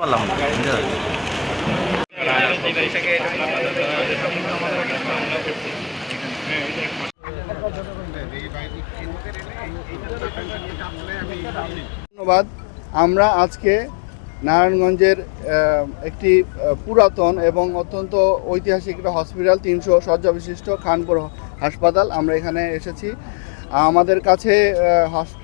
পারলাম না। ধন্যবাদ। আমরা আজকে নারায়ণগঞ্জের একটি পুরাতন এবং অত্যন্ত ঐতিহাসিক একটা হসপিটাল, 300 শয্যা বিশিষ্ট খানপুর হাসপাতাল, আমরা এখানে এসেছি। আমাদের কাছে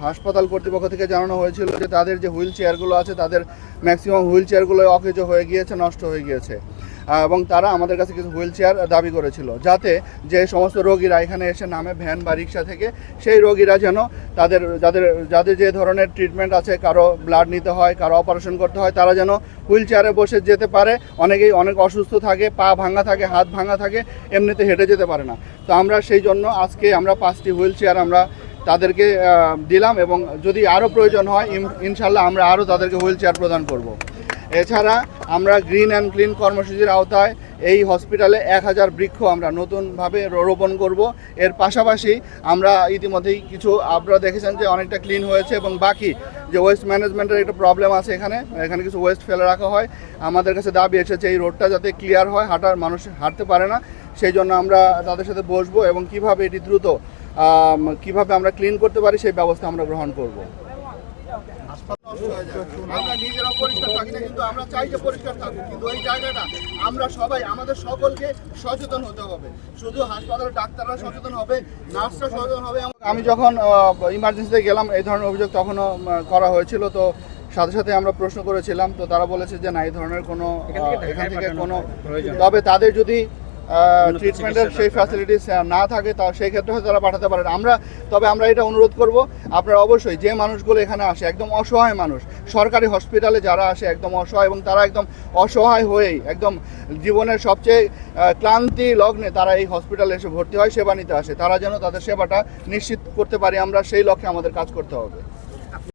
হাসপাতাল কর্তৃপক্ষ থেকে জানানো হয়েছিল যে তাদের যে হুইল চেয়ারগুলো আছে তাদের ম্যাক্সিমাম হুইল চেয়ারগুলো অকেজো হয়ে গিয়েছে, নষ্ট হয়ে গিয়েছে, এবং তারা আমাদের কাছে কিছু হুইল চেয়ার দাবি করেছিল, যাতে যে সমস্ত রোগীরা এখানে এসে নামে ভ্যান বা রিক্সা থেকে, সেই রোগীরা যেন যাদের যে ধরনের ট্রিটমেন্ট আছে, কারো ব্লাড নিতে হয়, কারো অপারেশন করতে হয়, তারা যেন হুইল চেয়ারে বসে যেতে পারে। অনেকেই অনেক অসুস্থ থাকে, পা ভাঙা থাকে, হাত ভাঙা থাকে, এমনিতে হেঁটে যেতে পারে না। তো আমরা সেই জন্য আজকে আমরা 5টি হুইল চেয়ার আমরা তাদেরকে দিলাম, এবং যদি আরও প্রয়োজন হয় ইনশাল্লাহ আমরা আরও তাদেরকে হুইল চেয়ার প্রদান করব। এছাড়া আমরা গ্রিন অ্যান্ড ক্লিন কর্মসূচির আওতায় এই হসপিটালে 1000 বৃক্ষ আমরা নতুনভাবে রোপণ করব। এর পাশাপাশি আমরা ইতিমধ্যেই কিছু, আপনারা দেখেছেন যে অনেকটা ক্লিন হয়েছে, এবং বাকি যে ওয়েস্ট ম্যানেজমেন্টের একটা প্রবলেম আছে, এখানে কিছু ওয়েস্ট ফেলে রাখা হয়। আমাদের কাছে দাবি এসেছে এই রোডটা যাতে ক্লিয়ার হয়, মানুষ হাঁটতে পারে না, সেই জন্য আমরা তাদের সাথে বসবো এবং কিভাবে এটি দ্রুত কিভাবে আমরা ক্লিন করতে পারি সেই ব্যবস্থা আমরা গ্রহণ করব। আমরা নিজেরা পরিষ্কার থাকি না, কিন্তু আমরা চাই যে পরিষ্কার থাকুক, কিন্তু এই জায়গাটা আমরা সবাই, আমাদের সকলকে সচেতন হতে হবে। শুধু হাসপাতালের ডাক্তাররা সচেতন হবে, নার্সরা সচেতন হবে। আমি যখন ইমার্জেন্সিতে গেলাম এই ধরনের অভিযোগ তখনও করা হয়েছিল, তো সাথে সাথে আমরা প্রশ্ন করেছিলাম, তো তারা বলেছে যে না, এই ধরনের কোনো এখান থেকে কোনো, তবে তাদের যদি ট্রিটমেন্টের সেই ফ্যাসিলিটিস না থাকে তা সেই ক্ষেত্রে হয়তো তারা পাঠাতে পারেন। তবে আমরা এটা অনুরোধ করব, আপনারা অবশ্যই যে মানুষগুলো এখানে আসে একদম অসহায় মানুষ, সরকারি হসপিটালে যারা আসে একদম অসহায়, এবং তারা একদম অসহায় হয়েই একদম জীবনের সবচেয়ে ক্লান্তি লগ্নে তারা এই হসপিটালে এসে ভর্তি হয়, সেবা নিতে আসে, তারা যেন তাদের সেবাটা নিশ্চিত করতে পারি আমরা, সেই লক্ষ্যে আমাদের কাজ করতে হবে।